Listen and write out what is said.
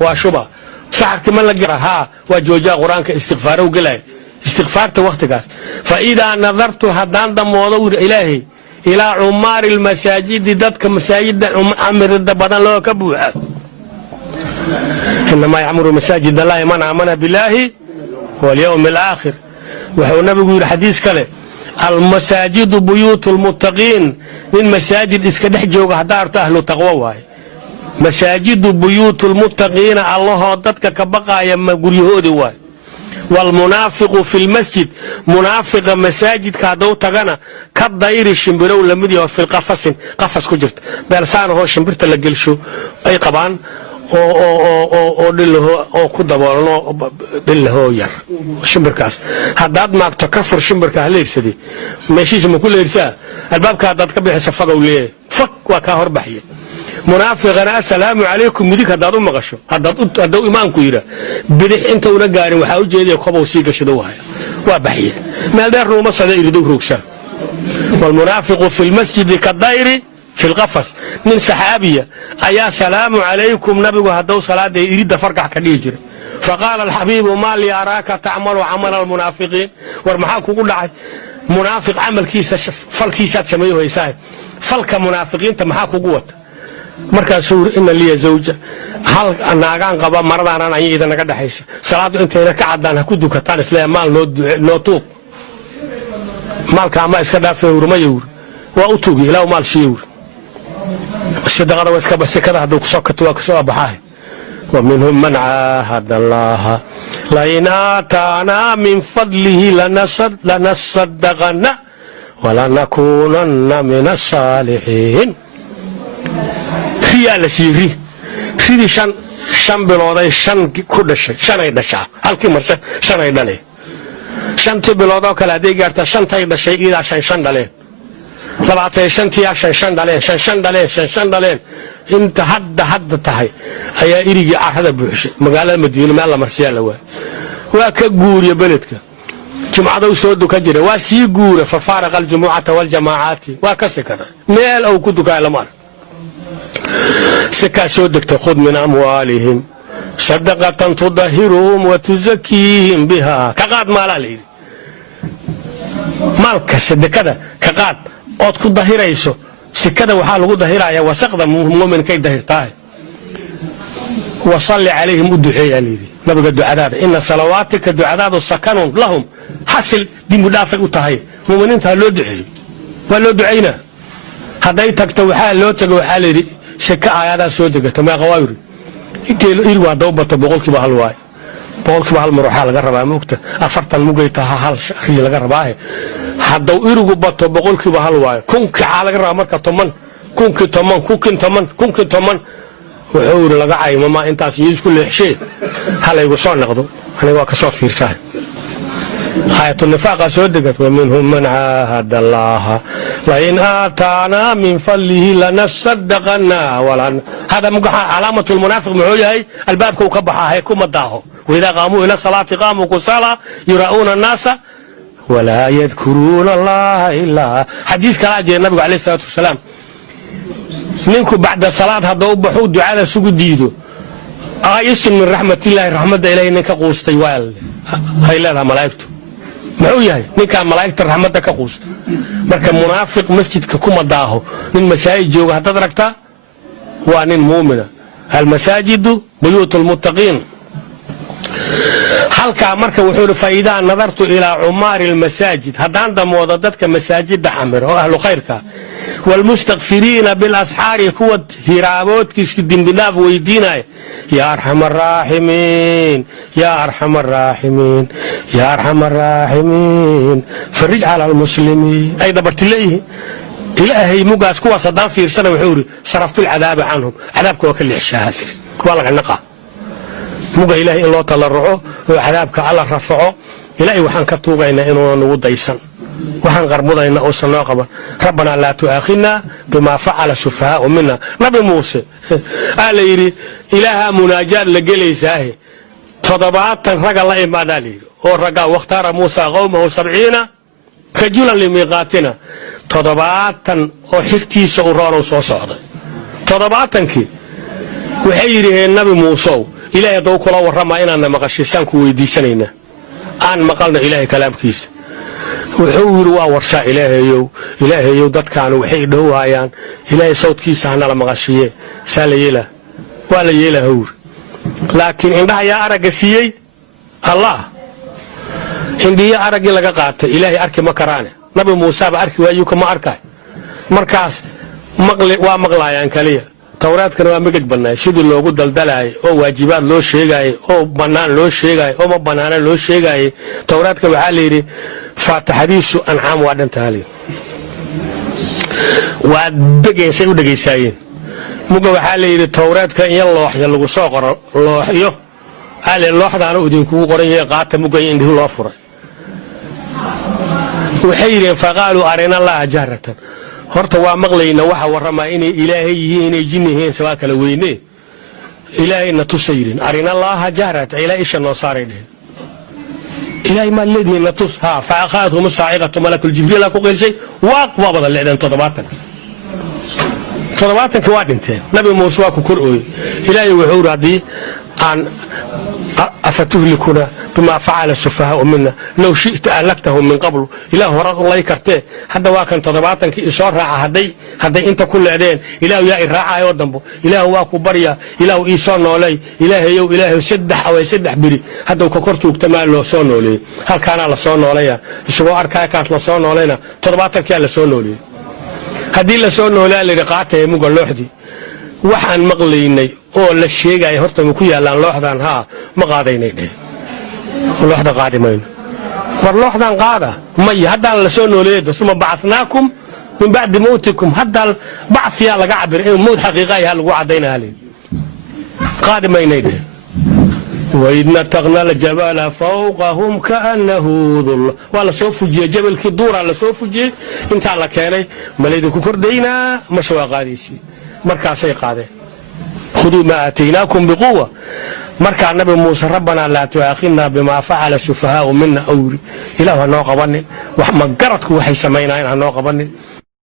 وشبه سحر كمان لقراها وجوجا قرآن كاستغفار وقلاي استغفارت وقت قاس فإذا نظرت هدان دم وضور إلهي إلى عمار المساجد دتك مساجد عمر الدبان لو كبوها إنما يعمر مساجد الله من آمن بالله واليوم الآخر وهو النبي يقول حديث كله المساجد بيوت المتقين من مساجد اسكدح جوج هدارت أهل تقوى واي مساجد بيوت المتقين الله دتك كبقى يما قريهودي واي والمنافق في المسجد منافق مساجد كادو تغنى كالضير الشمبرو لمدي في قفص كجرت بلسان هو شمبرت لقلشو أي قبان oo dhilho ku daboolno dhilho yar shimbirkaas hadaad maagto ka fur shimbirka haleersadi meeshiisa ma ku leersaa albaabka hadaad ka bixisa fagow leeyahay fak waa ka horbaxay munaafiqana assalaamu calaykum midig hadaad u maqasho hadaad imaanku yira bidix inta una gaarin waxa u jeeday kobow sii gashado waa baxay meel dheer uma socdo iridu roogsa wal munaafiqu fil masjid kadayri في القفص من سحابية أيا سلام عليكم نبي هدو صلاة يريد فرقع كديجر فقال الحبيب ما لي أراك تعمل عمل المنافقين ورمحاك وقول منافق عمل كيسة فالكيسات سميه ويساي فالك منافقين تمحاك وقوت مركز سور إن لي زوجة هل ناقان قبا مرضان أنا إذا نقد حيس صلاة أنت هنا كعدان هكودو كتان إسلام مال نوتوق مال كاما إسكدا في ورميور وأوتوغي لا مال سيور الصدقة واسكب السكرة هذوك سكت وكسوا بحاه ومنهم من عاهد الله لئن آتانا من فضله لنصدقن ولنكونن من الصالحين خيال سيري خيدي شن بلوضي شن كل شيء شن يدشع هل كم شن يدلي شن تبلوضا كلا ديجرت شن تيدشع إذا شن دلي طلعت شنتي شن دلين انت حد تهي هيا إريجي هذا بوحش مقالة المدينة ما الله مرسيال لوا وكجور يا بلدك جمعة وسود كجرة وسيجور ففارق الجمعة والجماعات وكسكنا مال أو كنت كالمار سكا سودك تأخذ من أموالهم صدقة تطهرهم وتزكيهم بها كقاد مال عليه مالك صدقة كقاد ood ku dahirayso sikada waxa lagu dahirayaa wasaqda muuminka ay dahirtaay wasalli alayhim udduceeya leeyahay nabiga ducadaada inna salawaatika ducadaadu sakanun lahum hasil dimudaafi u tahay muuminiinta loo duceeyo waa loo duceeyna haday tagto waxa loo tago waxa leeyahay sika aayada soo degata ma qawaayri intii iri waa dawbata boqolkiiba hal waay boqolkiiba hal mar waxa laga rabaa mugta 40 mugayta hal shaqri laga rabaa hadduu irigu bato boqolkiiba hal waayo kunki xaa laga rabaa marka kunki toman wuxuu yiri laga caymo ma intaas isku leexshay halaygu soo noqdo aniga waa ka soo fiirsahay hay'atu nifaqa soo degad wa minhum man ahada Allah la in atana min fadlihi lanasaddaqna walan hada muqaha alamatu almunafiq muxuu yahay albaabka uu ka baxaa kuma daaho wada qaamu ila salati qaamu kusala yurauna an-nasa ولا يذكرون الله إلا حديث كلا جاء النبي عليه الصلاة والسلام منكم بعد الصلاة هذا أبحوا دعاء سوق ديدو آيس من رحمة الله رحمة إليه إنك قوست يوال هاي لا ملائكته ما هو ياي إنك ملائكة رحمة كقوست مركب منافق مسجد ككم داهو من مساجد جوه هتدركتا وأن مؤمنة المساجد بيوت المتقين halka marka wuxuu faa'iido nadartu ila umar al masajid hadan damooda dadka masaajida amir oo ahlu khayrka wal mustaghfirin bil ashari kuwad hiraaboodkiisa dinbilaaf weydiinay ya arhamar rahimin ya arhamar rahimin ya arhamar rahimin farij ala al muslimin ay dabartilay ilaahay mugaas kuwa sadaan fiirsana wuxuu saraftul cadaab anhum cadaabka waa kal ihshaas wala naqa muga ilaahay in loo talarruco oo cadaabka alla rafaco ilaahay waxaan ka tuugaynaa inuu nagu daysan waxaan qarbudaynaa oo sanoo qaban rabbana la tu'akhina bima fa'ala sufahaa minna nabi muuse ala yiri ilaaha munaajaad la galeysaahe 7 raga la imaadali oo raga waqtara muusa qawmahu 70 rajulan limiqatina 7 oo xigtiisa u roorow soo socday 7kii وحيري النبي موسى إلهي دوك الله ورما إنا مقشيسان كويديسانينا aan maqalna ilaahay kalaamkiisa wuxuu yiri waa warsha ilaahayow dadkaan waxay dhowayaan ilaahay sawdkiisa hana la maqashiye salayila wala yeela hawr laakiin indhaha yaa araga siiyay allah indhiya aragi laga qaatay ilaahay arki ma karaane nabi muusa ba arki waayu kama arkay markaas waa maqlaayaan kaliya tawraadkana waa magad banay sidii loogu daldalay oo waajibaad loo sheegay oo banaan loo sheegay oo ma banaana loo sheegay tawraadka waxa la yiri faatixadiisu ancaam waa dhantaali waa dhageysay u dhageysayeen muga waxa la yiri tawraadka in looxyo lagu soo qoro looxyo ale looxdaana idinku qoran yahay qaata muga indhihi loo furay waxay yireen faqaalu arina allah jahratan horta waa maqlayna waxa warama inay ilaahay yihiin inay jinnihiin sabaa kala weyne ilaahayna tusayrin arina allah jahrat ilaahay shano saareedeen ilaahay ma leedina tus ha faaqaatuhum saaiqatu malakul jibril ku qeelsay waa bada leedan toddobaatan ka waa dhinteen nabi muusa ku korooy ilaahay wuxuu raadi aan أفتهلكنا بما فعل السفهاء منا لو شئت أهلكتهم من قبل إله رضي الله كرته حتى واكن تضباطا كي إشار راعة هدي أنت كل عدين إله يا إراعة يودنبو إله واكو بريا إله إيسان نولي إله يسدح أو يسدح بري هذا وكرتو اكتمال له صون نولي هل كان على صون نوليا إسبوع أركاكات لصون نولينا تضباطا كي على صون نولي هدي لصون نولي اللي رقعته مقال لوحدي waxaan maqlaynay oo la sheegay horta ku yaalaan looxdan ma qaadaynay looxda qaadimayno war looxdan qaada ma hadda la soo nooleeyo suma bacnaakum min ba'd mawtikum hadda bacfiya laga cabir in mawd xaqiiqay hal lagu cadeynaa qaadimaynay وإذ تغنى الجبال فوقهم كأنه ظل ولا سوف جي جبل كدور على سوف جي انت على كاني مليدك كردينا مشوا قاديسي مركا شيء قاده خذوا ما آتيناكم بقوة مركا النبي موسى ربنا لا تؤاخذنا بما فعل السفهاء منا أو إله نوقبني وحما قرتك وحي سمينا نوقبني